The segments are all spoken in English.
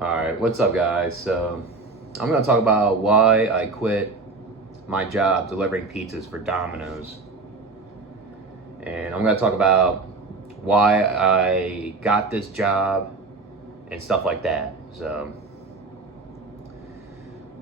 Alright, what's up, guys? So, I'm going to talk about why I quit my job delivering pizzas for Domino's. And I'm going to talk about why I got this job and stuff like that. So,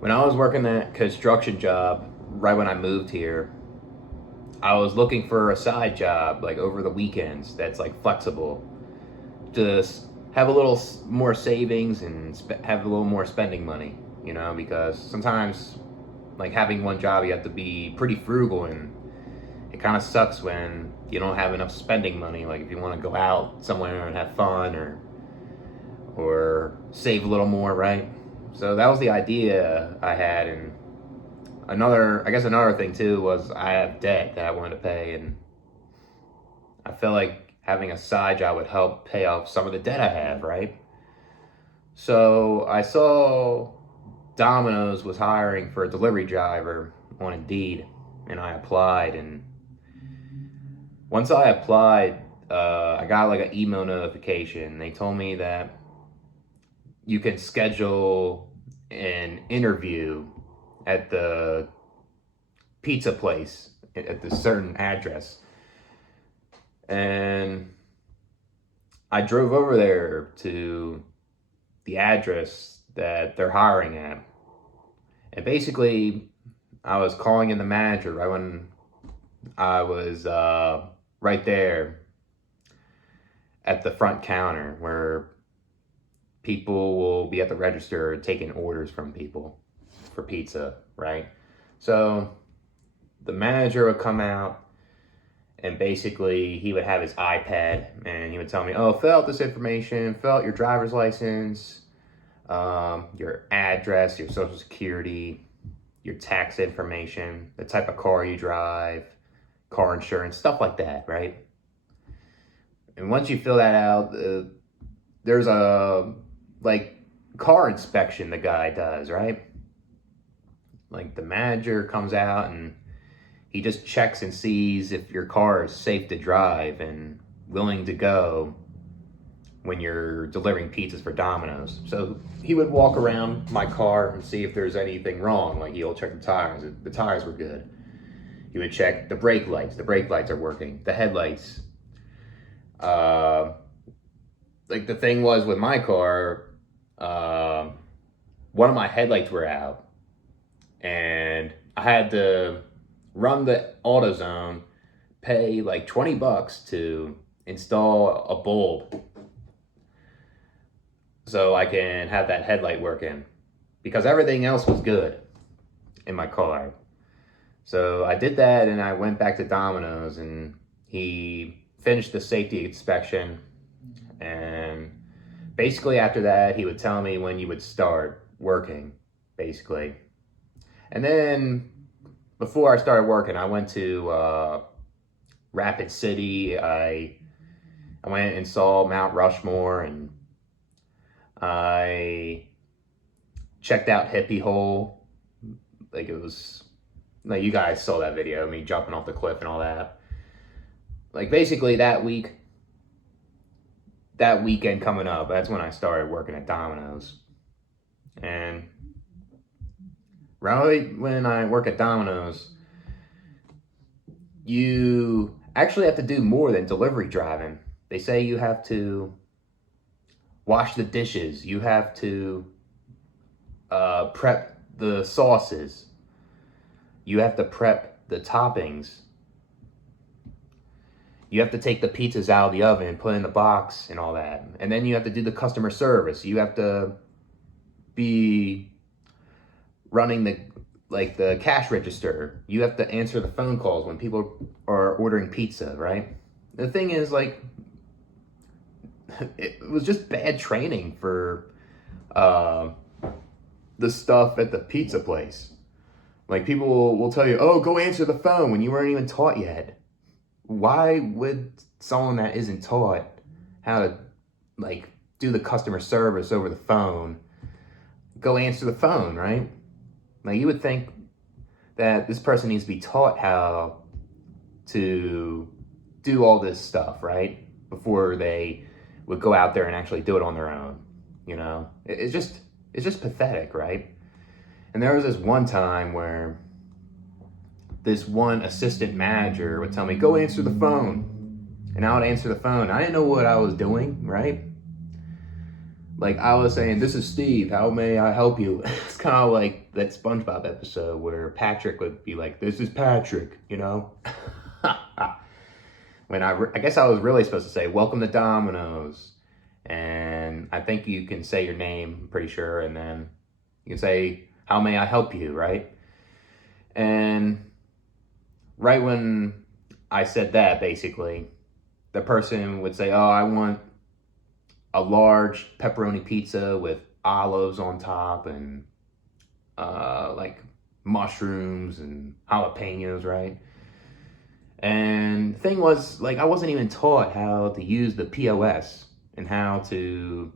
when I was working that construction job, right when I moved here, I was looking for a side job, like over the weekends, that's like flexible. Just have a little more savings and have a little more spending money, because sometimes, like, having one job, you have to be pretty frugal, and it kind of sucks when you don't have enough spending money. Like, if you want to go out somewhere and have fun, or save a little more, right? So that was the idea I had. And another thing too was I have debt that I wanted to pay, and I felt like having a side job would help pay off some of the debt I have, right? So I saw Domino's was hiring for a delivery driver on Indeed, and I applied. And once I applied, I got like an email notification. They told me that you can schedule an interview at the pizza place at this certain address. And I drove over there to the address that they're hiring at. And basically, I was calling in the manager right when I was right there at the front counter where people will be at the register taking orders from people for pizza, right? So the manager would come out, and basically he would have his iPad and he would tell me, oh, fill out this information, fill out your driver's license, your address, your social security, your tax information, the type of car you drive, car insurance, stuff like that, right? And once you fill that out, there's a car inspection the guy does, right? Like, the manager comes out and he just checks and sees if your car is safe to drive and willing to go when you're delivering pizzas for Domino's. So he would walk around my car and see if there's anything wrong. Like, he'll check the tires. The tires were good. He would check the brake lights. The brake lights are working. The headlights. Like, the thing was with my car, one of my headlights were out, and I had to run the AutoZone, pay like $20 to install a bulb so I can have that headlight working, because everything else was good in my car. So I did that, and I went back to Domino's, and he finished the safety inspection. And basically after that, he would tell me when you would start working, basically. And then before I started working, I went to Rapid City. I went and saw Mount Rushmore, and I checked out Hippie Hole. Like, it was, like, you guys saw that video, me jumping off the cliff and all that. Like, basically that weekend coming up, that's when I started working at Domino's. And right when I work at Domino's, you actually have to do more than delivery driving. They say you have to wash the dishes. You have to prep the sauces. You have to prep the toppings. You have to take the pizzas out of the oven and put in the box and all that. And then you have to do the customer service. You have to be running the cash register. You have to answer the phone calls when people are ordering pizza, right? The thing is, like, it was just bad training for the stuff at the pizza place. Like, people will tell you, oh, go answer the phone, when you weren't even taught yet. Why would someone that isn't taught how to, like, do the customer service over the phone go answer the phone, right? Like, you would think that this person needs to be taught how to do all this stuff, right? Before they would go out there and actually do it on their own. you know? It's just pathetic, right? And there was this one time where this one assistant manager would tell me, go answer the phone. And I would answer the phone. I didn't know what I was doing, right? Like I was saying, this is Steve, how may I help you? It's kind of like that SpongeBob episode where Patrick would be like, this is Patrick, you know? When I guess I was really supposed to say, welcome to Domino's. And I think you can say your name, I'm pretty sure. And then you can say, how may I help you, right? And right when I said that, basically, the person would say, oh, I want a large pepperoni pizza with olives on top and like mushrooms and jalapenos, right? And the thing was, like, I wasn't even taught how to use the POS and how to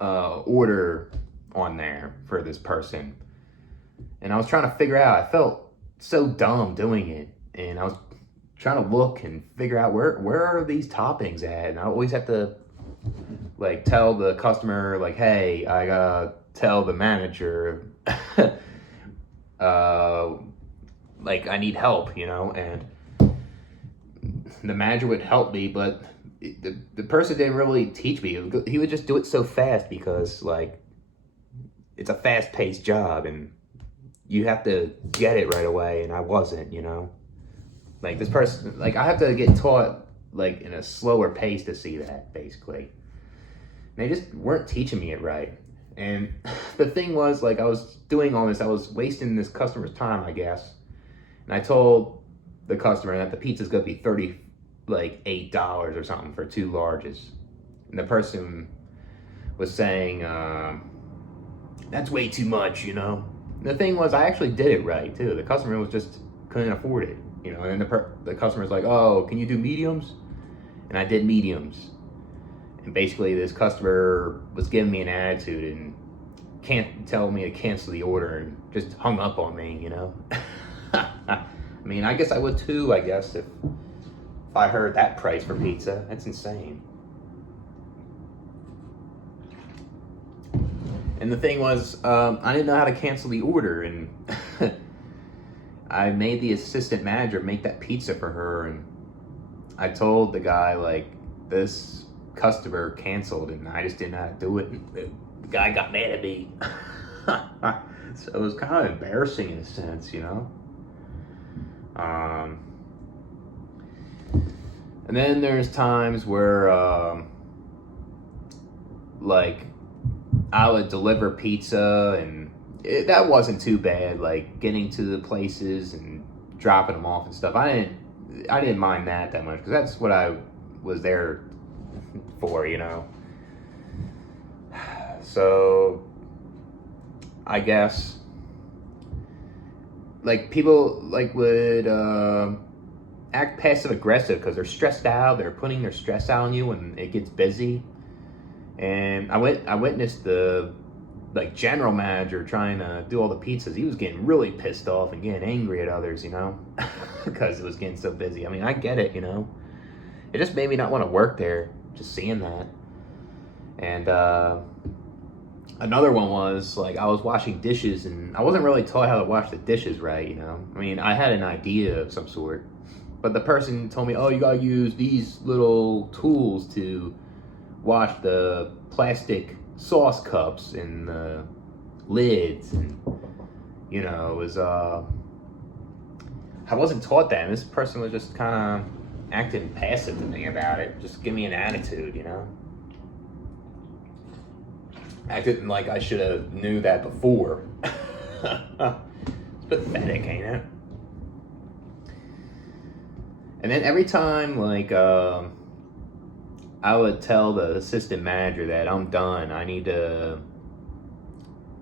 order on there for this person. And I was trying to figure out, I felt so dumb doing it. And I was trying to look and figure out where are these toppings at? And I always have to like tell the customer, like, hey, I gotta tell the manager like I need help, you know. And the manager would help me, but the person didn't really teach me. He would just do it so fast because like it's a fast-paced job and you have to get it right away, and I wasn't, you know. Like this person, like I have to get taught like in a slower pace to see that, basically. And they just weren't teaching me it right. And the thing was, like, I was doing all this, I was wasting this customer's time, I guess. And I told the customer that the pizza's gonna be $8 or something for 2 larges. And the person was saying, that's way too much, you know. And the thing was, I actually did it right too. The customer was just couldn't afford it, you know. And then the customer's like, oh, can you do mediums? And I did mediums. And basically this customer was giving me an attitude and can't tell me to cancel the order and just hung up on me, you know. I mean, I guess I would too, I guess, if I heard that price for pizza. That's insane. And the thing was, I didn't know how to cancel the order, and I made the assistant manager make that pizza for her, and I told the guy, like, this customer canceled, and I just didn't know how to do it. And the guy got mad at me. So it was kind of embarrassing in a sense, you know. And then there's times where, like, I would deliver pizza, and that wasn't too bad. Like getting to the places and dropping them off and stuff. I didn't mind that much because that's what I was there for, you know. So I guess like people like would act passive aggressive because they're stressed out. They're putting their stress out on you when it gets busy. And I witnessed the like general manager trying to do all the pizzas. He was getting really pissed off and getting angry at others, you know, because it was getting so busy. I mean, I get it, you know. It just made me not want to work there, just seeing that. And another one was like I was washing dishes, and I wasn't really taught how to wash the dishes right, you know. I mean, I had an idea of some sort, but the person told me, oh, you gotta use these little tools to wash the plastic sauce cups and the lids, and you know, it was I wasn't taught that, and this person was just kind of acting passive to me about it, just give me an attitude, you know. Acting like I should have knew that before. It's pathetic, ain't it? And then every time, like, I would tell the assistant manager that I'm done. I need to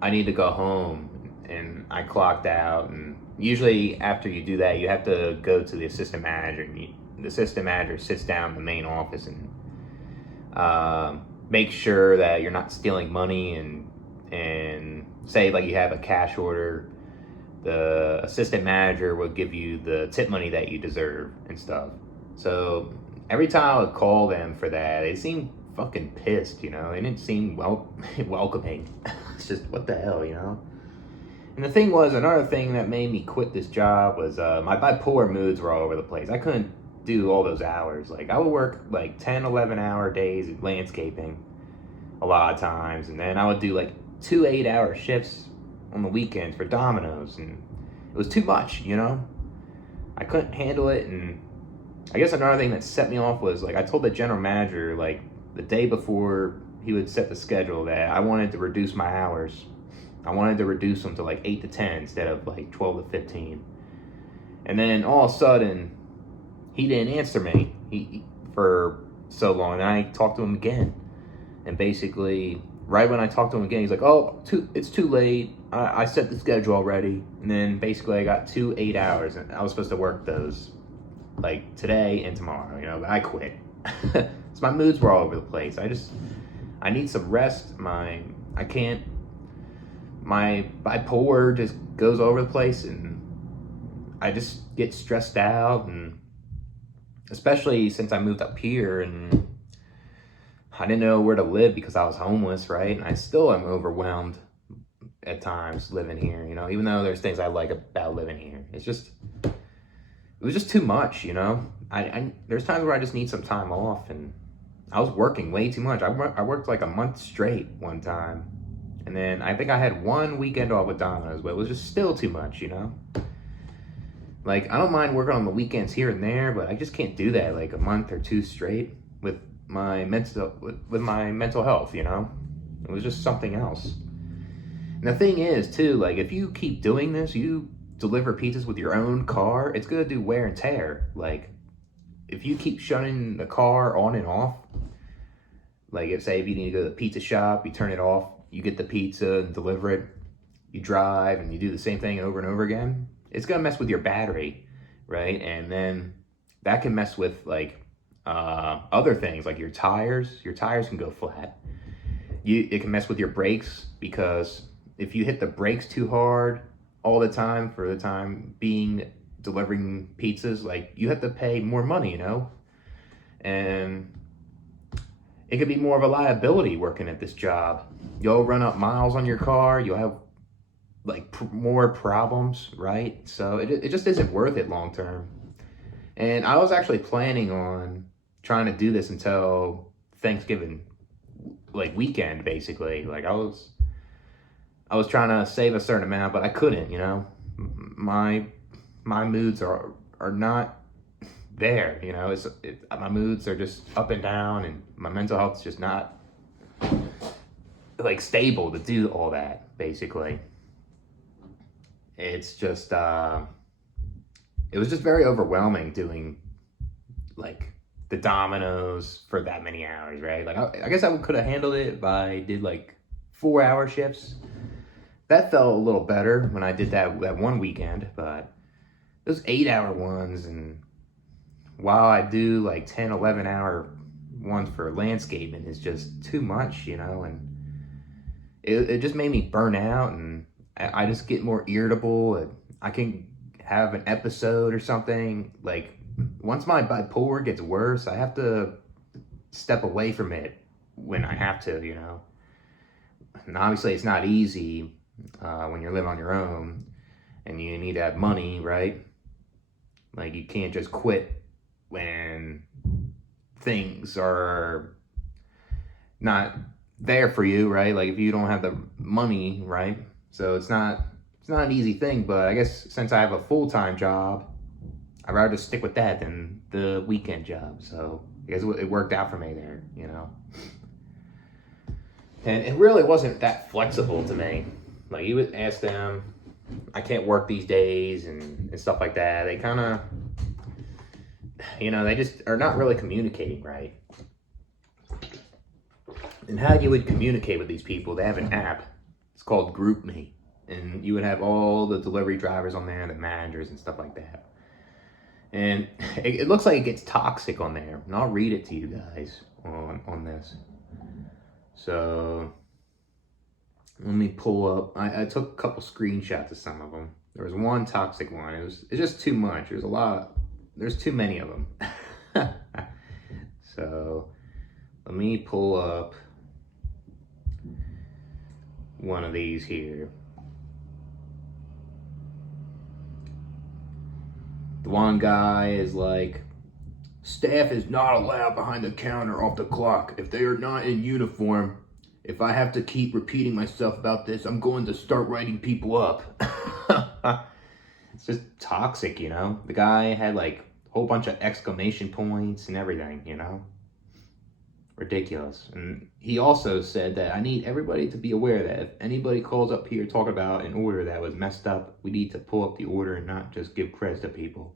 go home, and I clocked out. And usually after you do that, you have to go to the assistant manager. And the assistant manager sits down in the main office and make sure that you're not stealing money, and say like you have a cash order. The assistant manager will give you the tip money that you deserve and stuff. So every time I would call them for that, they seemed fucking pissed, you know. It didn't seem welcoming. It's just, what the hell, you know? And the thing was, another thing that made me quit this job was my bipolar moods were all over the place. I couldn't do all those hours. Like, I would work like 10, 11-hour days in landscaping a lot of times, and then I would do like 2 8-hour shifts on the weekends for Domino's, and it was too much, you know? I couldn't handle it. And I guess another thing that set me off was, like, I told the general manager, like, the day before he would set the schedule that I wanted to reduce my hours. I wanted to reduce them to like 8 to 10 instead of like 12 to 15. And then all of a sudden, he didn't answer me for so long. And I talked to him again. And basically, right when I talked to him again, he's like, oh, it's too late. I set the schedule already. And then basically I got 2 8 hours. And I was supposed to work those like today and tomorrow, you know, but I quit. So my moods were all over the place. I need some rest. My bipolar just goes all over the place, and I just get stressed out. And especially since I moved up here and I didn't know where to live because I was homeless, right? And I still am overwhelmed at times living here, you know, even though there's things I like about living here. It was just too much, you know. There's times where I just need some time off, and I was working way too much. I worked like a month straight one time, and then I think I had 1 weekend off with Domino's, but it was just still too much, you know. Like, I don't mind working on the weekends here and there, but I just can't do that like a month or 2 straight with my mental health, you know. It was just something else. And the thing is, too, like, if you keep doing this, you deliver pizzas with your own car, it's gonna do wear and tear. Like, if you keep shutting the car on and off, like, if you need to go to the pizza shop, you turn it off, you get the pizza and deliver it, you drive and you do the same thing over and over again, it's gonna mess with your battery, right? And then that can mess with like other things, like your tires can go flat. It can mess with your brakes, because if you hit the brakes too hard all the time for the time being delivering pizzas, like, you have to pay more money, you know? And it could be more of a liability working at this job. You'll run up miles on your car, you'll have like more problems, right? So it just isn't worth it long term. And I was actually planning on trying to do this until Thanksgiving, like, weekend, basically. Like, I was trying to save a certain amount, but I couldn't, you know. My moods are not there, you know. My moods are just up and down, and my mental health is just not like stable to do all that, basically. It's just it was just very overwhelming doing like the Domino's for that many hours, right? Like, I guess I could have handled it if I did like 4-hour shifts. That felt a little better when I did that one weekend, but those 8-hour ones, and while I do like 10, 11-hour ones for landscaping, is just too much, you know. And it just made me burn out, and I just get more irritable, and I can have an episode or something. Like, once my bipolar gets worse, I have to step away from it when I have to, you know. And obviously it's not easy when you're living on your own and you need to have money, right? Like, you can't just quit when things are not there for you, right? Like, if you don't have the money, right? So it's not an easy thing. But I guess since I have a full-time job, I'd rather just stick with that than the weekend job. So I guess it worked out for me there, you know. And it really wasn't that flexible to me. Like, you would ask them, I can't work these days and stuff like that. They kind of, you know, they just are not really communicating right. And how you would communicate with these people, they have an app. It's called GroupMe. And you would have all the delivery drivers on there, the managers and stuff like that. And it looks like it gets toxic on there. And I'll read it to you guys on this. So let me pull up. I took a couple screenshots of some of them. There was one toxic one. It's just too much. There's too many of them. So let me pull up one of these here. The one guy is like, staff is not allowed behind the counter off the clock. If they are not in uniform, if I have to keep repeating myself about this, I'm going to start writing people up. It's just toxic, you know? The guy had like a whole bunch of exclamation points and everything, you know? Ridiculous. And he also said that I need everybody to be aware that if anybody calls up here talking about an order that was messed up, we need to pull up the order and not just give credit to people.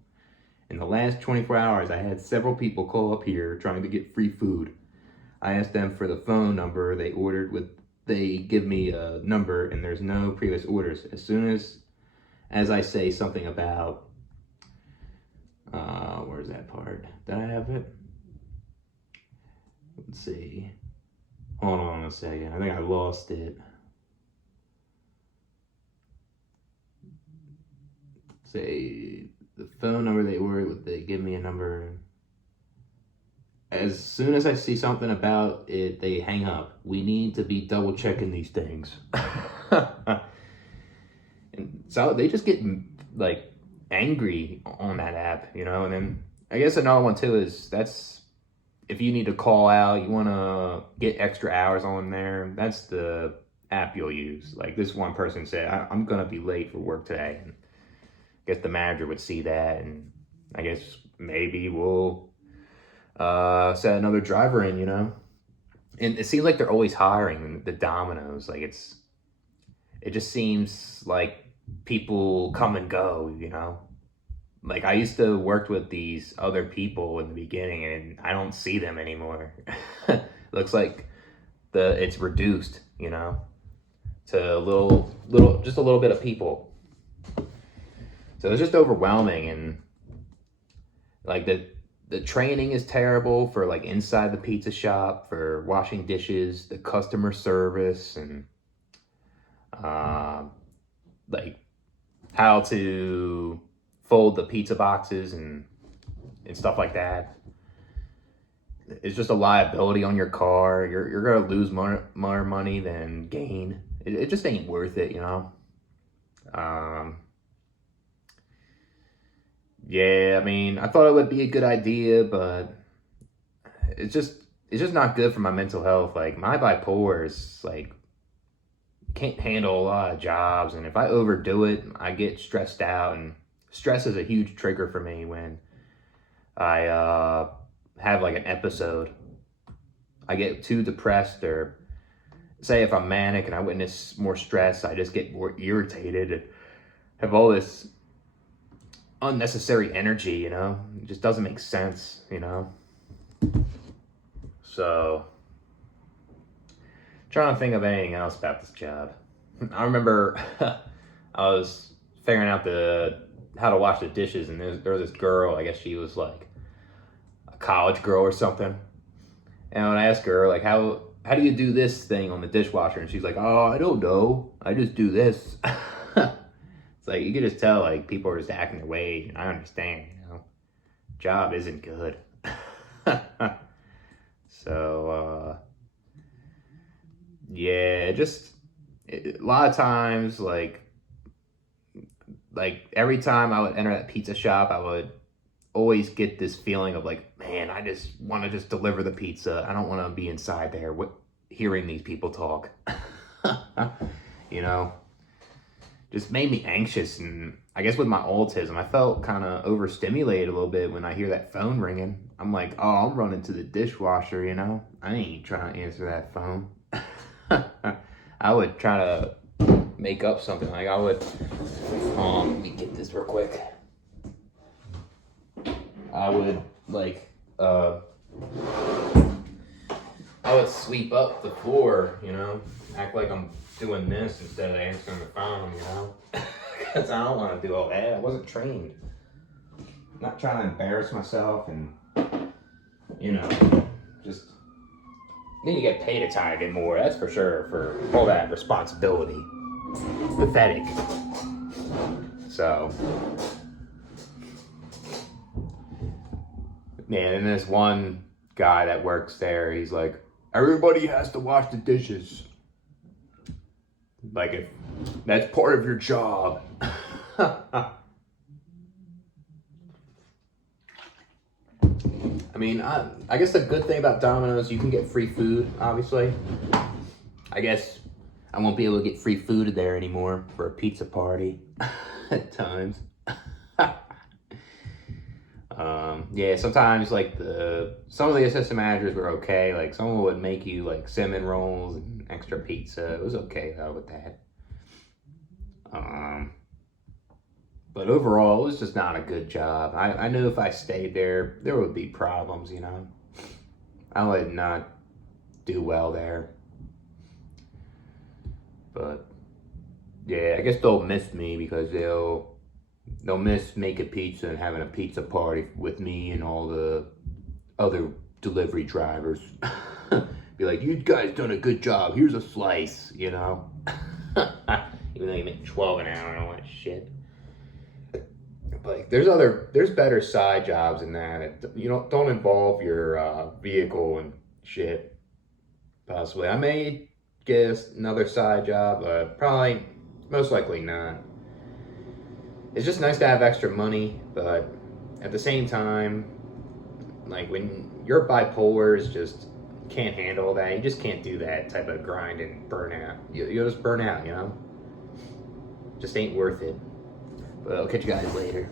In the last 24 hours, I had several people call up here trying to get free food. I asked them for the phone number they ordered with. They give me a number and there's no previous orders. As soon as I say something about, where's that part? Did I have it? Let's see. Hold on a second. I think I lost it. Say the phone number they ordered, they give me a number. As soon as I see something about it, they hang up. We need to be double checking these things. And so they just get like angry on that app, you know. And then I guess another one too is that's if you need to call out, you want to get extra hours on there, that's the app you'll use. Like this one person said, I'm going to be late for work today. And I guess the manager would see that, and I guess maybe we'll set another driver in, you know. And it seems like they're always hiring the Domino's. Like it just seems like people come and go, you know. Like I used to work with these other people in the beginning, and I don't see them anymore. Looks like it's reduced, you know, to just a little bit of people. So it's just overwhelming, and like the training is terrible for like inside the pizza shop, for washing dishes, the customer service, and like how to fold the pizza boxes and stuff like that. It's just a liability on your car. You're gonna lose more money than gain. It just ain't worth it, you know. Yeah, I mean, I thought it would be a good idea, but it's just not good for my mental health. Like my bipolar is like can't handle a lot of jobs, and if I overdo it, I get stressed out, and stress is a huge trigger for me when I have like an episode. I get too depressed, or say if I'm manic and I witness more stress, I just get more irritated and have all this unnecessary energy, you know. It just doesn't make sense, you know. So trying to think of anything else about this job. I remember I was figuring out how to wash the dishes, and there was this girl, I guess she was like a college girl or something. And when I asked her like how do you do this thing on the dishwasher, and she's like, oh, I don't know, I just do this. It's like you can just tell like people are just acting their way, and I understand, you know. Job isn't good. So yeah, a lot of times like every time I would enter that pizza shop, I would always get this feeling of like, man, I just want to just deliver the pizza. I don't want to be inside there hearing these people talk. You know, just made me anxious. And I guess with my autism, I felt kind of overstimulated a little bit when I hear that phone ringing. I'm like, oh, I'm running to the dishwasher, you know. I ain't trying to answer that phone. I would try to make up something. Like I would, let me get this real quick. I would like, I would sweep up the floor, you know, act like I'm doing this instead of answering the phone, you know, because I don't want to do all that. I wasn't trained. I'm not trying to embarrass myself, and, you know, just need to get paid a tiny bit more, that's for sure, for all that responsibility. Pathetic. So, man, and this one guy that works there, he's like, everybody has to wash the dishes. Like, if that's part of your job. I mean, I guess the good thing about Domino's, you can get free food, obviously. I guess I won't be able to get free food there anymore for a pizza party at times. Yeah, sometimes like some of the assistant managers were okay. Like someone would make you like cinnamon rolls and extra pizza. It was okay though with that. But overall, it was just not a good job. I knew if I stayed there, there would be problems, you know. I would not do well there. But yeah, I guess they'll miss me because they'll miss making pizza and having a pizza party with me and all the other delivery drivers. Be like, you guys done a good job. Here's a slice, you know. Even though you make 12 an hour and all that shit. Like, there's better side jobs than that. You don't involve your vehicle and shit. Possibly, I may get another side job, but probably, most likely not. It's just nice to have extra money, but at the same time, like when you're bipolar, is just can't handle that. You just can't do that type of grind and burnout. You'll just burn out, you know. Just ain't worth it. But I'll catch you guys later.